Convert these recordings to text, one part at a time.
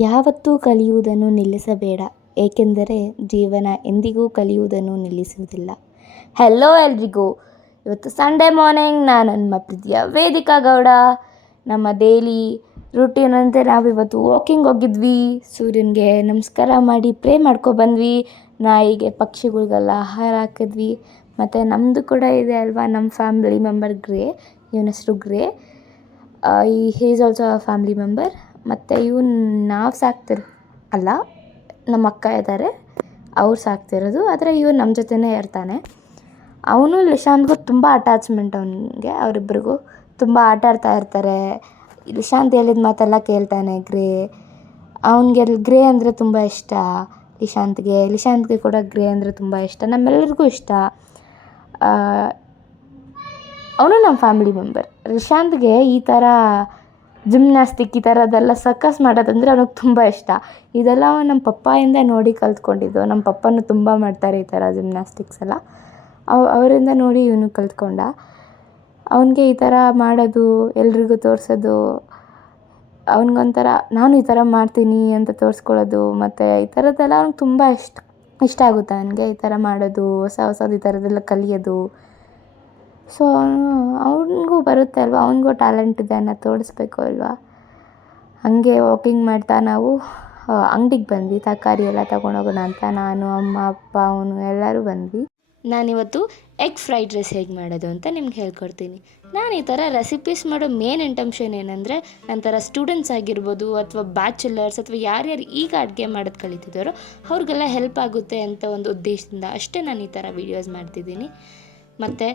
ಯಾವತ್ತೂ ಕಲಿಯುವುದನ್ನು ನಿಲ್ಲಿಸಬೇಡ, ಏಕೆಂದರೆ ಜೀವನ ಎಂದಿಗೂ ಕಲಿಯುವುದನ್ನು ನಿಲ್ಲಿಸುವುದಿಲ್ಲ. ಹೆಲೋ ಎಲ್ರಿಗೂ, ಇವತ್ತು ಸಂಡೇ ಮಾರ್ನಿಂಗ್. ನಾನು ನಿಮ್ಮ ಪ್ರೀತಿಯ ವೇದಿಕಾ ಗೌಡ. ನಮ್ಮ ಡೈಲಿ ರೂಟೀನ್ ಅಂತೆ ನಾವಿವತ್ತು ವಾಕಿಂಗ್ ಹೋಗಿದ್ವಿ. ಸೂರ್ಯನಿಗೆ ನಮಸ್ಕಾರ ಮಾಡಿ ಪ್ರೇ ಮಾಡ್ಕೊಬಂದ್ವಿ. ನಾಯಿಗೆ ಪಕ್ಷಿಗಳಿಗೆಲ್ಲ ಆಹಾರ ಹಾಕಿದ್ವಿ. ಮತ್ತು ನಮ್ಮದು ಕೂಡ ಇದೆ ಅಲ್ವಾ, ನಮ್ಮ ಫ್ಯಾಮಿಲಿ ಮೆಂಬರ್ ಗ್ರೇ, ಇವನ ಹೆಸರು Grey. He is also a family member. ಮತ್ತು ಇವನು ನಾವು ಅಲ್ಲ, ನಮ್ಮ ಅಕ್ಕ ಇದ್ದಾರೆ, ಅವ್ರು ಸಾಕ್ತಿರೋದು. ಆದರೆ ಇವನು ನಮ್ಮ ಜೊತೆನೇ ಇರ್ತಾನೆ. ಅವನು ಲಿಶಾಂತ್ಗೂ ತುಂಬ ಅಟ್ಯಾಚ್ಮೆಂಟ್. ಅವನಿಗೆ ಅವರಿಬ್ಬರಿಗೂ ತುಂಬ ಆಟ ಆಡ್ತಾ ಇರ್ತಾರೆ. ಲಿಶಾಂತ್ ಹೇಳಿದ ಮಾತೆಲ್ಲ ಕೇಳ್ತಾನೆ ಗ್ರೇ. ಅವನಿಗೆ ಗ್ರೇ ಅಂದರೆ ತುಂಬ ಇಷ್ಟ ಲಿಶಾಂತ್ಗೆ ಕೂಡ ಗ್ರೇ ಅಂದರೆ ತುಂಬ ಇಷ್ಟ. ನಮ್ಮೆಲ್ಲರಿಗೂ ಇಷ್ಟ. ಅವನು ನಮ್ಮ ಫ್ಯಾಮಿಲಿ ಮೆಂಬರ್. ಲಿಶಾಂತ್ಗೆ ಈ ಥರ ಜಿಮ್ನಾಸ್ಟಿಕ್ ಈ ಥರದ್ದೆಲ್ಲ ಸರ್ಕಸ್ ಮಾಡೋದಂದರೆ ಅವ್ನಿಗೆ ತುಂಬ ಇಷ್ಟ. ಇದೆಲ್ಲ ಅವನು ನಮ್ಮ ಪಪ್ಪಾಯಿಂದ ನೋಡಿ ಕಲ್ತ್ಕೊಂಡಿದ್ದು. ನಮ್ಮ ಪಪ್ಪನೂ ತುಂಬ ಮಾಡ್ತಾರೆ ಈ ಥರ ಜಿಮ್ನಾಸ್ಟಿಕ್ಸ್ ಎಲ್ಲ. ಅವರಿಂದ ನೋಡಿ ಇವನು ಕಲ್ತ್ಕೊಂಡ. ಅವನಿಗೆ ಈ ಥರ ಮಾಡೋದು, ಎಲ್ರಿಗೂ ತೋರಿಸೋದು, ಅವನಿಗೊಂಥರ ನಾನು ಈ ಥರ ಮಾಡ್ತೀನಿ ಅಂತ ತೋರಿಸ್ಕೊಳ್ಳೋದು, ಮತ್ತು ಈ ಥರದ್ದೆಲ್ಲ ಅವ್ನಿಗೆ ತುಂಬ ಇಷ್ಟ ಆಗುತ್ತೆ. ಅವನಿಗೆ ಈ ಥರ ಮಾಡೋದು, ಹೊಸದು ಈ ಥರದ್ದೆಲ್ಲ ಕಲಿಯೋದು. ಸೊ ಅವನಿಗೂ ಬರುತ್ತೆ ಅಲ್ವಾ, ಅವನಿಗೂ ಟ್ಯಾಲೆಂಟ್ ಇದೆ ಅನ್ನೋ ತೋರಿಸ್ಬೇಕು ಅಲ್ವಾ. ಹಾಗೆ ವಾಕಿಂಗ್ ಮಾಡ್ತಾ ನಾವು ಅಂಗಡಿಗೆ ಬಂದ್ವಿ. ತರಕಾರಿ ಎಲ್ಲ ತೊಗೊಂಡೋಗೋಣ ಅಂತ ನಾನು, ಅಮ್ಮ, ಅಪ್ಪ, ಅವನು ಎಲ್ಲರೂ ಬಂದ್ವಿ. ನಾನಿವತ್ತು ಎಗ್ ಫ್ರೈಡ್ ರೈಸ್ ಹೇಗೆ ಮಾಡೋದು ಅಂತ ನಿಮ್ಗೆ ಹೇಳ್ಕೊಡ್ತೀನಿ. ನಾನು ಈ ಥರ ರೆಸಿಪೀಸ್ ಮಾಡೋ ಮೇನ್ ಇಂಟೆನ್ಷನ್ ಏನಂದರೆ, ನನ್ನ ಥರ ಸ್ಟೂಡೆಂಟ್ಸ್ ಆಗಿರ್ಬೋದು ಅಥವಾ ಬ್ಯಾಚುಲರ್ಸ್ ಅಥವಾ ಯಾರ್ಯಾರು ಈಗ ಅಡುಗೆ ಮಾಡೋದು ಕಲಿತಿದ್ದಾರೋ ಅವ್ರಿಗೆಲ್ಲ ಹೆಲ್ಪ್ ಆಗುತ್ತೆ ಅಂತ ಒಂದು ಉದ್ದೇಶದಿಂದ ಅಷ್ಟೇ ನಾನು ಈ ಥರ ವೀಡಿಯೋಸ್ ಮಾಡ್ತಿದ್ದೀನಿ. ಮತ್ತು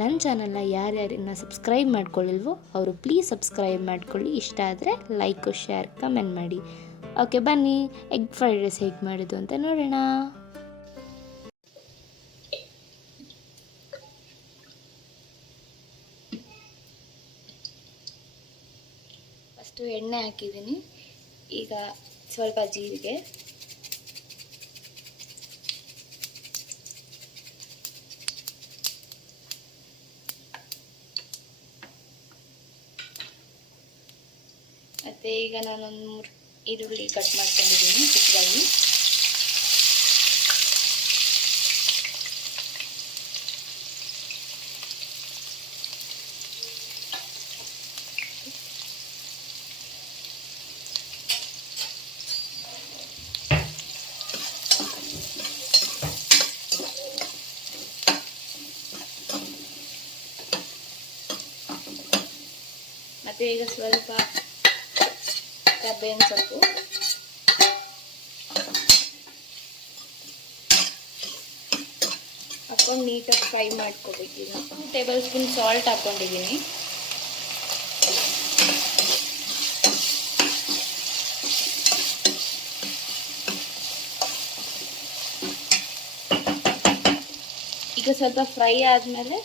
ನನ್ನ ಚಾನಲ್ನ ಯಾರ್ಯಾರನ್ನ ಸಬ್ಸ್ಕ್ರೈಬ್ ಮಾಡ್ಕೊಳ್ಳಿಲ್ವೋ ಅವರು ಪ್ಲೀಸ್ ಸಬ್ಸ್ಕ್ರೈಬ್ ಮಾಡ್ಕೊಳ್ಳಿ. ಇಷ್ಟ ಆದರೆ ಲೈಕು, ಶೇರ್, ಕಮೆಂಟ್ ಮಾಡಿ. ಓಕೆ, ಬನ್ನಿ ಎಗ್ ಫ್ರೈಡ್ ರೈಸ್ ಹೇಗೆ ಮಾಡೋದು ಅಂತ ನೋಡೋಣ. ಫಸ್ಟು ಎಣ್ಣೆ ಹಾಕಿದ್ದೀನಿ. ಈಗ ಸ್ವಲ್ಪ ಜೀರಿಗೆ, ಮತ್ತು ಈಗ ನಾನೊಂದು 3 ಈರುಳ್ಳಿ ಕಟ್ ಮಾಡ್ಕೊಂಡಿದ್ದೀನಿ ಚಿಕ್ಕದಾಗಿ. ಮತ್ತು ಈಗ ಸ್ವಲ್ಪ ಕರ್ಬೇವಿನ ಸೊಪ್ಪು, ಹಾಕ್ಕೊಂಡು ನೀಟಾಗಿ ಫ್ರೈ ಮಾಡ್ಕೋಬೇಕು. ಈಗ 2 ಟೇಬಲ್ ಸ್ಪೂನ್ ಸಾಲ್ಟ್ ಹಾಕ್ಕೊಂಡಿದ್ದೀನಿ. ಈಗ ಸ್ವಲ್ಪ ಫ್ರೈ ಆದಮೇಲೆ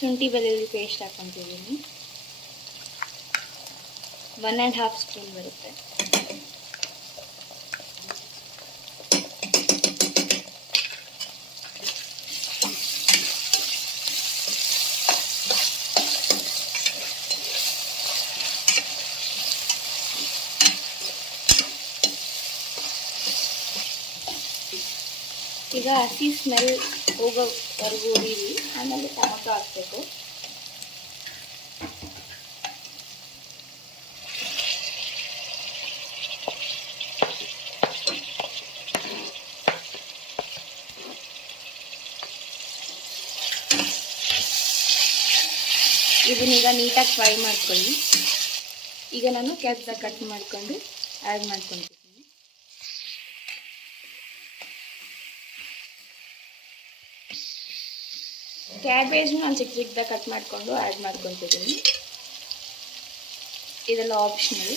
ಶುಂಠಿ ಬೆಳ್ಳುಳ್ಳಿ ಪೇಸ್ಟ್ ಹಾಕ್ಕೊತಿದ್ದೀನಿ. 1.5 ಸ್ಪೂನ್ ಬರುತ್ತೆ. ಈಗ ಹಸಿ ಸ್ಮೆಲ್ ಹೋಗೋವರೆಗೂ ಉರಿಲಿ, ಆಮೇಲೆ ಟೊಮೊಟೊ ಹಾಕಬೇಕು. ಇದನ್ನೀಗ ನೀಟಾಗಿ ಫ್ರೈ ಮಾಡ್ಕೊಳ್ಳಿ. ಈಗ ನಾನು ಕ್ಯಾಬ್ಸ ಕಟ್ ಮಾಡಿಕೊಂಡು ಆ್ಯಡ್ ಮಾಡ್ಕೊತೀನಿ. ಕ್ಯಾಬೇಜ್ನ ನಾನು ಚಿಕ್ಕದಾಗಿ ಕಟ್ ಮಾಡಿಕೊಂಡು ಆ್ಯಡ್ ಮಾಡ್ಕೊತಿದ್ದೀನಿ. ಇದೆಲ್ಲ ಆಪ್ಷನಲ್.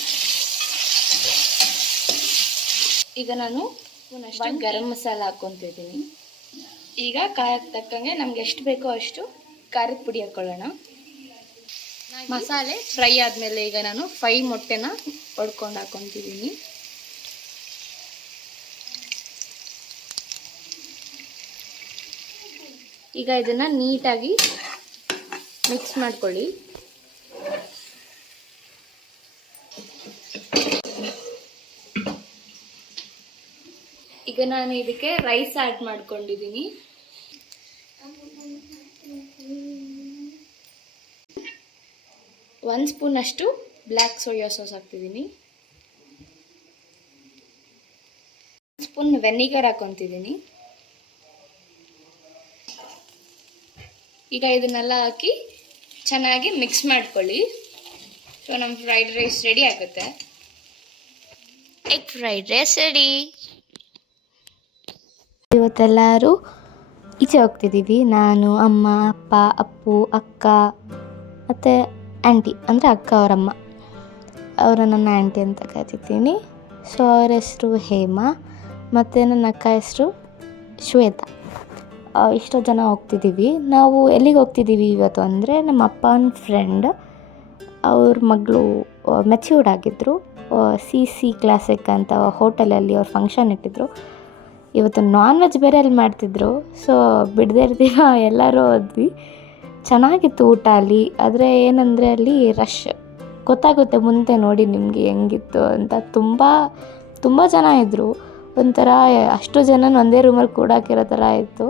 ಈಗ ನಾನು ಒಂದಷ್ಟು ಗರಂ ಮಸಾಲ ಹಾಕ್ಕೊತಿದ್ದೀನಿ. ಈಗ ಖಾರಕ್ಕೆ ತಕ್ಕಂಗೆ ನಮ್ಗೆ ಎಷ್ಟು ಬೇಕೋ ಅಷ್ಟು ಖಾರದ ಪುಡಿ ಹಾಕ್ಕೊಳ್ಳೋಣ. ಮಸಾಲೆ ಫ್ರೈ ಆದಮೇಲೆ ಈಗ ನಾನು 5 ಮೊಟ್ಟೆನ ಹೊಡ್ಕೊಂಡು ಹಾಕ್ಕೊತಿದ್ದೀನಿ. ಈಗ ಇದನ್ನು ನೀಟಾಗಿ ಮಿಕ್ಸ್ ಮಾಡ್ಕೊಳ್ಳಿ. ಈಗ ನಾನು ಇದಕ್ಕೆ ರೈಸ್ ಆ್ಯಡ್ ಮಾಡ್ಕೊಂಡಿದ್ದೀನಿ. ಒಂದು ಸ್ಪೂನಷ್ಟು ಬ್ಲ್ಯಾಕ್ ಸೋಯಾ ಸಾಸ್ ಹಾಕ್ತಿದ್ದೀನಿ. ಸ್ಪೂನ್ ವೆನಿಗರ್ ಹಾಕೊತಿದ್ದೀನಿ. ಈಗ ಇದನ್ನೆಲ್ಲ ಹಾಕಿ ಚೆನ್ನಾಗಿ ಮಿಕ್ಸ್ ಮಾಡ್ಕೊಳ್ಳಿ. ಸೊ ನಮ್ಮ ಫ್ರೈಡ್ ರೈಸ್ ರೆಡಿ ಆಗುತ್ತೆ. Egg fried rice ready. ಇವತ್ತೆಲ್ಲರೂ ಈಚೆ ಹೋಗ್ತಿದ್ದೀವಿ. ನಾನು, ಅಮ್ಮ, ಅಪ್ಪ, ಅಪ್ಪು, ಅಕ್ಕ ಮತ್ತು ಆಂಟಿ, ಅಂದರೆ ಅಕ್ಕ ಅವರಮ್ಮ. ಅವರು ನನ್ನ ಆಂಟಿ ಅಂತ ಕರಿತೀನಿ. ಸೊ ಅವ್ರ ಹೆಸರು ಹೇಮಾ ಮತ್ತು ನನ್ನ ಅಕ್ಕ ಹೆಸರು ಶ್ವೇತಾ. ಇಷ್ಟೋ ಜನ ಹೋಗ್ತಿದ್ದೀವಿ. ನಾವು ಎಲ್ಲಿಗೆ ಹೋಗ್ತಿದ್ದೀವಿ ಇವತ್ತು ಅಂದರೆ ನಮ್ಮ ಅಪ್ಪನ ಫ್ರೆಂಡ್ ಅವ್ರ ಮಗಳು ಮೆಚ್ಯೂರ್ಡ್ ಆಗಿದ್ದರು. CC ಕ್ಲಾಸಿಕ್ ಅಂತ ಹೋಟೆಲಲ್ಲಿ ಅವ್ರು ಫಂಕ್ಷನ್ ಇಟ್ಟಿದ್ರು. ಇವತ್ತು ನಾನ್ ವೆಜ್ ಬೇರೆ ಅಲ್ಲಿ ಮಾಡ್ತಿದ್ರು. ಸೊ ಬಿಡದೇ ಇರ್ತೀವ ಎಲ್ಲರೂ ಹೋದ್ವಿ. ಚೆನ್ನಾಗಿತ್ತು ಊಟ ಅಲ್ಲಿ. ಆದರೆ ಏನಂದರೆ ಅಲ್ಲಿ ರಶ್ ಗೊತ್ತಾಗುತ್ತೆ ಮುಂದೆ ನೋಡಿ ನಿಮಗೆ ಹೆಂಗಿತ್ತು ಅಂತ. ತುಂಬ ಜನ ಇದ್ದರು. ಒಂಥರ ಅಷ್ಟು ಜನ ಒಂದೇ ರೂಮಲ್ಲಿ ಕೂಡಾಕಿರೋ ಥರ ಇತ್ತು.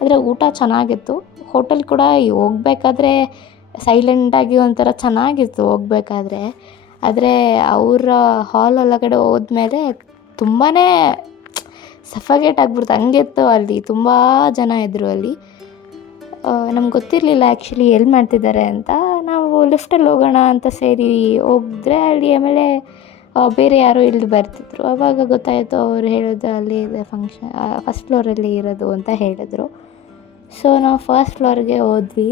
ಆದರೆ ಊಟ ಚೆನ್ನಾಗಿತ್ತು. ಹೋಟೆಲ್ ಕೂಡ ಹೋಗ್ಬೇಕಾದ್ರೆ ಸೈಲೆಂಟಾಗಿ ಒಂಥರ ಚೆನ್ನಾಗಿತ್ತು ಹೋಗ್ಬೇಕಾದ್ರೆ. ಆದರೆ ಅವರ ಹಾಲ್ ಒಳಗಡೆ ಹೋದ್ಮೇಲೆ ತುಂಬಾ ಸಫಗೇಟ್ ಆಗಿಬಿಡ್ತು. ಹಂಗಿತ್ತು ಅಲ್ಲಿ. ತುಂಬ ಜನ ಇದ್ದರು ಅಲ್ಲಿ. ನಮ್ಗೆ ಗೊತ್ತಿರಲಿಲ್ಲ ಆ್ಯಕ್ಚುಲಿ ಎಲ್ಲಿ ಮಾಡ್ತಿದ್ದಾರೆ ಅಂತ. ನಾವು ಲಿಫ್ಟಲ್ಲಿ ಹೋಗೋಣ ಅಂತ ಸೇರಿ ಹೋಗಿದ್ರೆ ಅಲ್ಲಿ ಆಮೇಲೆ ಬೇರೆ ಯಾರೋ ಇಳಿದು ಬರ್ತಿದ್ರು. ಆವಾಗ ಗೊತ್ತಾಯಿತು. ಅವ್ರು ಹೇಳಿದ್ರು ಅಲ್ಲಿ ಇದೆ ಫಂಕ್ಷನ್, ಫಸ್ಟ್ ಫ್ಲೋರಲ್ಲಿ ಇರೋದು ಅಂತ ಹೇಳಿದ್ರು. ಸೊ ನಾವು ಫಸ್ಟ್ ಫ್ಲೋರ್ಗೆ ಹೋದ್ವಿ.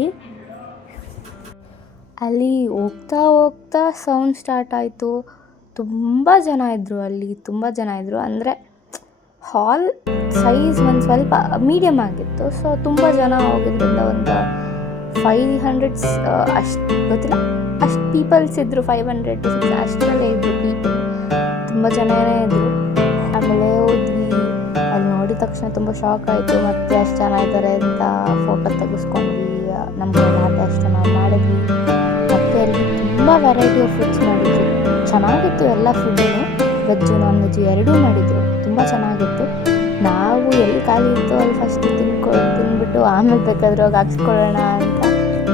ಅಲ್ಲಿ ಹೋಗ್ತಾ ಸೌಂಡ್ ಸ್ಟಾರ್ಟ್ ಆಯಿತು. ತುಂಬ ಜನ ಇದ್ದರು ಅಲ್ಲಿ. ತುಂಬ ಜನ ಇದ್ದರು ಅಂದರೆ ಹಾಲ್ ಸೈಜ್ ಒಂದು ಸ್ವಲ್ಪ ಮೀಡಿಯಮ್ ಆಗಿತ್ತು. ಸೊ ತುಂಬ ಜನ ಹೋಗಿದ್ರಿಂದ ಒಂದು 500 ಅಷ್ಟು ಗೊತ್ತಿಲ್ಲ, ಅಷ್ಟು ಪೀಪಲ್ಸ್ ಇದ್ದರು. 500 to 600 ಅಷ್ಟರಲ್ಲೇ ಇದ್ದರು ಪೀಪಲ್. ತುಂಬ ಜನನೇ ಇದ್ದರು. ಆಮೇಲೆ ಹೋದ್ವಿ. ಅಲ್ಲಿ ನೋಡಿದ ತಕ್ಷಣ ತುಂಬ ಶಾಕ್ ಆಯಿತು. ಮತ್ತೆ ಅಷ್ಟು ಜನ ಇದ್ದಾರೆ ಅಂತ ಫೋಟೋ ತೆಗೆಸ್ಕೊಂಡ್ವಿ. ನಮಗೆ ಮಾತೆ ಅಷ್ಟು ನಾವು ಮಾಡಿದ್ವಿ. ಮತ್ತು ಅಲ್ಲಿ ತುಂಬ ವೆರೈಟಿ ಆಫ್ ಫುಡ್ಸ್ ಮಾಡಿದ್ರು. ಚೆನ್ನಾಗಿತ್ತು ಎಲ್ಲ ಫುಡ್ಡು. ವೆಜ್ಜು ನಾನ್ ವೆಜ್ಜು ಎರಡೂ ಮಾಡಿದರು. ತುಂಬ ಚೆನ್ನಾಗಿತ್ತು. ನಾವು ಎಲ್ಲಿ ಖಾಲಿ ಇತ್ತು ಅಲ್ಲಿ ಫಸ್ಟ್ ತಿಂದ್ಬಿಟ್ಟು ಆಮೇಲೆ ಬೇಕಾದ್ರೆ ಹೋಗಿ ಹಾಕ್ಸ್ಕೊಳ್ಳೋಣ ಅಂತ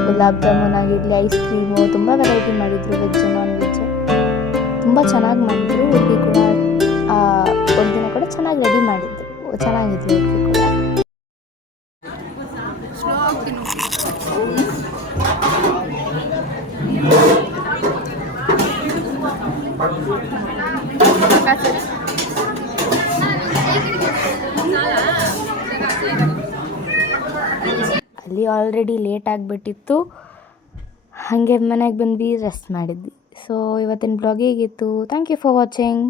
ಗುಲಾಬ್ ಜಾಮೂನ್ ಆಗಿರಲಿ, ಐಸ್ ಕ್ರೀಮು, ತುಂಬ ವೆರೈಟಿ ಮಾಡಿದರು. ವೆಜ್ಜು ನಾನ್ ವೆಜ್ಜು ತುಂಬ ಚೆನ್ನಾಗಿ ಮಾಡಿದರು. ಹುಡುಗಿ ಕೂಡ ಒಂದಿನ ಕೂಡ ಚೆನ್ನಾಗಿ ರೆಡಿ ಮಾಡಿದ್ರು. ಚೆನ್ನಾಗಿದ್ರು ಹುಡುಗಿ ಕೂಡ. ಅಲ್ಲಿ ಆಲ್ರೆಡಿ ಲೇಟ್ ಆಗಿಬಿಟ್ಟಿತ್ತು. ಹಾಗೆ ಮನೆಗೆ ಬಂದ್ವಿ, ರೆಸ್ಟ್ ಮಾಡಿದ್ವಿ. ಸೊ ಇವತ್ತಿನ ಬ್ಲಾಗ್ ಹೇಗಿತ್ತು? Thank you for watching.